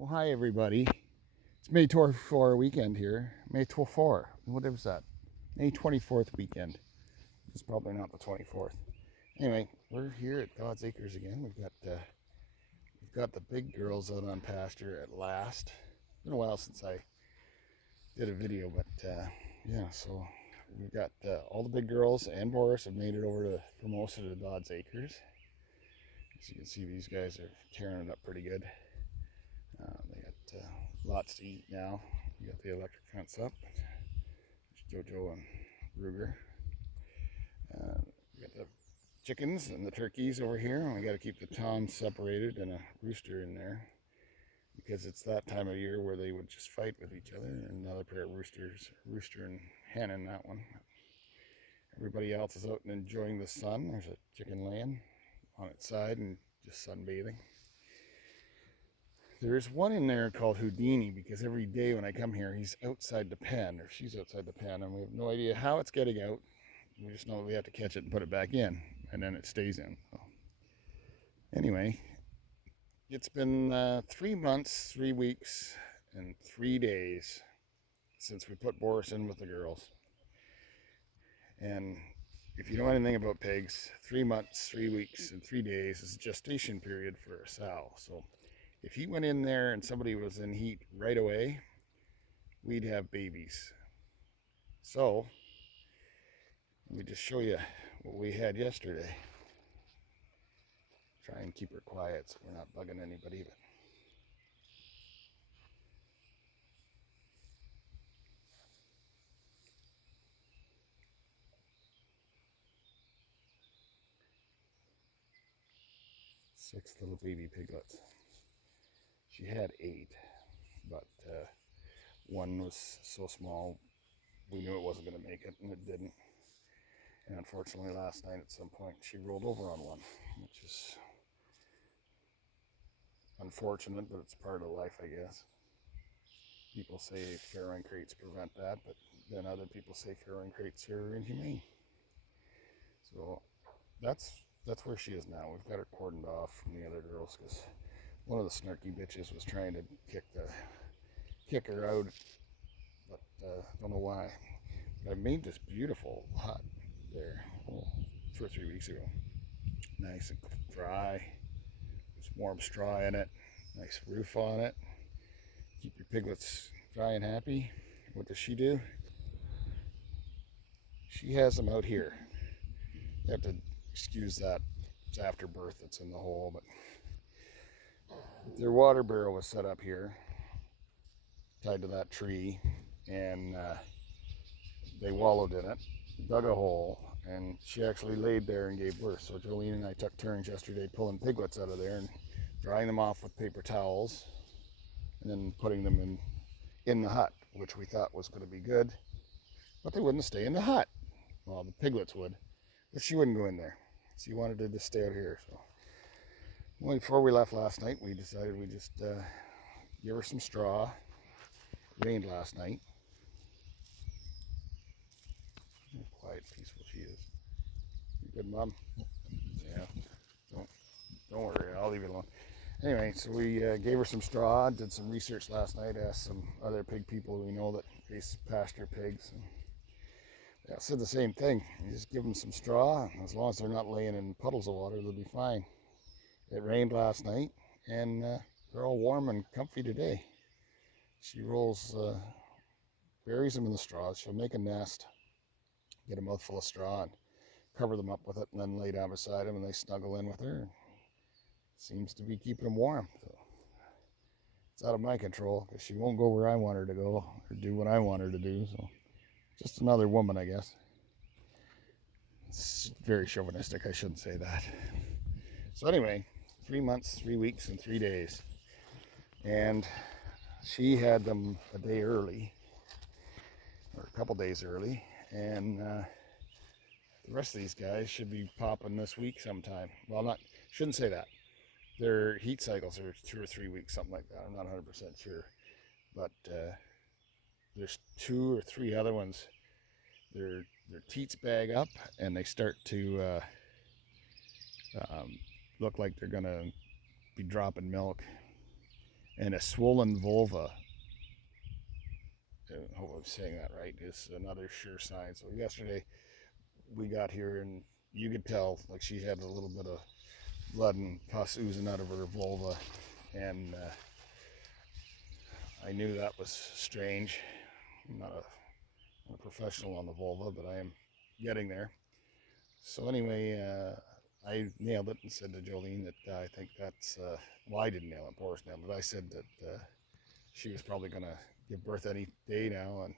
Well, hi everybody. It's May 24 weekend here. May 24. What was that? May 24th weekend. It's probably not the 24th. Anyway, we're here at Dodds Acres again. We've got the big girls out on pasture at last. It's been a while since I did a video, but yeah. So we've got all the big girls and Boris have made it over to Formosa to Dodds Acres. As you can see, these guys are tearing it up pretty good. They got lots to eat now. We got the electric fence up. There's Jojo and Ruger. We got the chickens and the turkeys over here. And we got to keep the toms separated and a rooster in there because it's that time of year where they would just fight with each other. And another pair of roosters, rooster and hen in that one. Everybody else is out and enjoying the sun. There's a chicken laying on its side and just sunbathing. There's one in there called Houdini because every day when I come here, he's outside the pen, or she's outside the pen, and we have no idea how it's getting out. We just know we have to catch it and put it back in, and then it stays in. So anyway, it's been 3 months, 3 weeks, and 3 days since we put Boris in with the girls. And if you know anything about pigs, 3 months, 3 weeks, and 3 days is a gestation period for a sow. So if he went in there and somebody was in heat right away, we'd have babies. So let me just show you what we had yesterday. Try and keep her quiet so we're not bugging anybody. But six little baby piglets. She had 8, but one was so small we knew it wasn't going to make it, and it didn't. And unfortunately, last night at some point, she rolled over on one, which is unfortunate, but it's part of life, I guess. People say farrowing crates prevent that, but then other people say farrowing crates are inhumane. So that's where she is now. We've got her cordoned off from the other girls because one of the snarky bitches was trying to kick her out, but don't know why. But I made this beautiful hut there 2 or 3 weeks ago. Nice and dry. There's warm straw in it. Nice roof on it. Keep your piglets dry and happy. What does she do? She has them out here. You have to excuse that. It's after birth that's in the hole, but their water barrel was set up here, tied to that tree, and they wallowed in it, dug a hole, and she actually laid there and gave birth. So Jolene and I took turns yesterday pulling piglets out of there and drying them off with paper towels, and then putting them in the hut, which we thought was going to be good, but they wouldn't stay in the hut. Well, the piglets would, but she wouldn't go in there. She wanted to just stay out here. So well, before we left last night, we decided we just give her some straw. It rained last night. How quiet, peaceful she is. You good, Mom? Yeah. Don't worry. I'll leave you alone. Anyway, so we gave her some straw. Did some research last night. Asked some other pig people we know that raise pasture pigs. And yeah, said the same thing. You just give them some straw. As long as they're not laying in puddles of water, they'll be fine. It rained last night, and they're all warm and comfy today. She buries them in the straw. She'll make a nest, get a mouthful of straw, and cover them up with it, and then lay down beside them, and they snuggle in with her. Seems to be keeping them warm. So it's out of my control because she won't go where I want her to go or do what I want her to do. So just another woman, I guess. It's very chauvinistic. I shouldn't say that. So anyway, 3 months, 3 weeks, and 3 days. And she had them a day early, or a couple days early. And the rest of these guys should be popping this week sometime. Well, shouldn't say that. Their heat cycles are 2 or 3 weeks, something like that. I'm not 100% sure. But there's 2 or 3 other ones. Their teats bag up and they start to look like they're going to be dropping milk. And a swollen vulva, I hope I'm saying that right, is another sure sign. So yesterday we got here and you could tell like she had a little bit of blood and pus oozing out of her vulva, and I knew that was strange. I'm not a professional on the vulva, but I am getting there. So anyway, I nailed it and said to Jolene that I think that's, well, I didn't nail it, Boris nailed it. I said that she was probably going to give birth any day now, and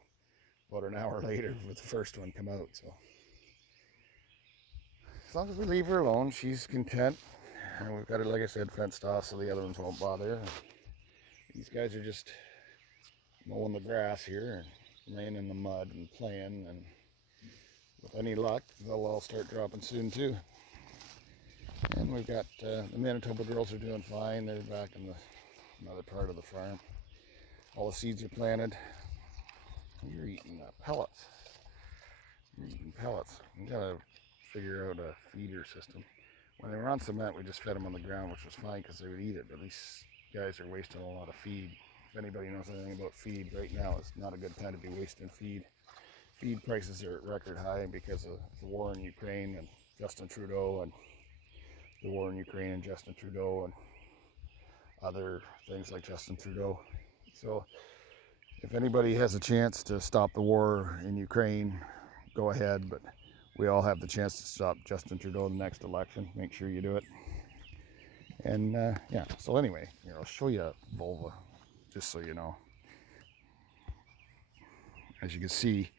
about an hour later with the first one come out. So as long as we leave her alone, she's content. And we've got it, like I said, fenced off so the other ones won't bother. These guys are just mowing the grass here and laying in the mud and playing, and with any luck, they'll all start dropping soon too. And we've got the Manitoba girls are doing fine. They're back in another part of the farm. All the seeds are planted. You're eating pellets. You're eating pellets. We gotta figure out a feeder system. When they were on cement, we just fed them on the ground, which was fine because they would eat it. But these guys are wasting a lot of feed. If anybody knows anything about feed, right now is not a good time to be wasting feed. Feed prices are at record high because of the war in Ukraine and Justin Trudeau, and the war in Ukraine and Justin Trudeau, and other things like Justin Trudeau. So if anybody has a chance to stop the war in Ukraine, go ahead, but we all have the chance to stop Justin Trudeau in the next election. Make sure you do it. And yeah, so anyway, here, I'll show you a vulva, just so you know. As you can see,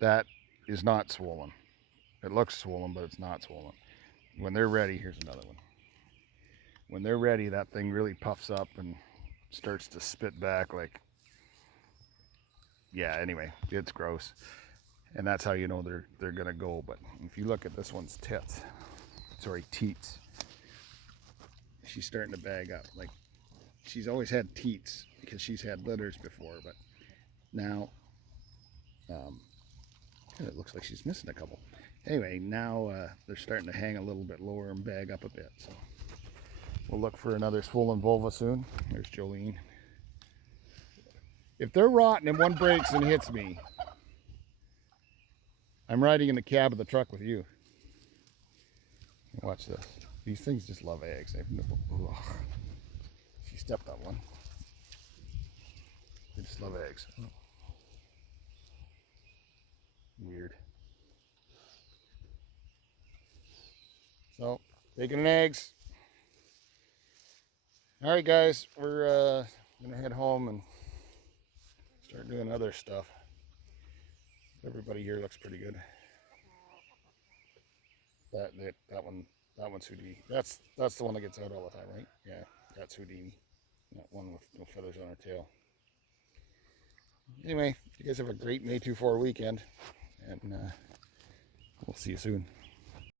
that is not swollen. It looks swollen, but it's not swollen. When they're ready, here's another one. When they're ready, that thing really puffs up and starts to spit back like, yeah, anyway, it's gross. And that's how you know they're gonna go. But if you look at this one's teats, she's starting to bag up. Like, she's always had teats because she's had litters before, but now it looks like she's missing a couple. Anyway, now they're starting to hang a little bit lower and bag up a bit. So we'll look for another swollen vulva soon. There's Jolene. If they're rotten and one breaks and hits me, I'm riding in the cab of the truck with you. Watch this. These things just love eggs. She stepped on one. They just love eggs. Weird. So, bacon and eggs. All right, guys, we're gonna head home and start doing other stuff. Everybody here looks pretty good. That one's Houdini. That's the one that gets out all the time, right? Yeah, that's Houdini. That one with no feathers on her tail. Anyway, you guys have a great May 24 weekend, and we'll see you soon.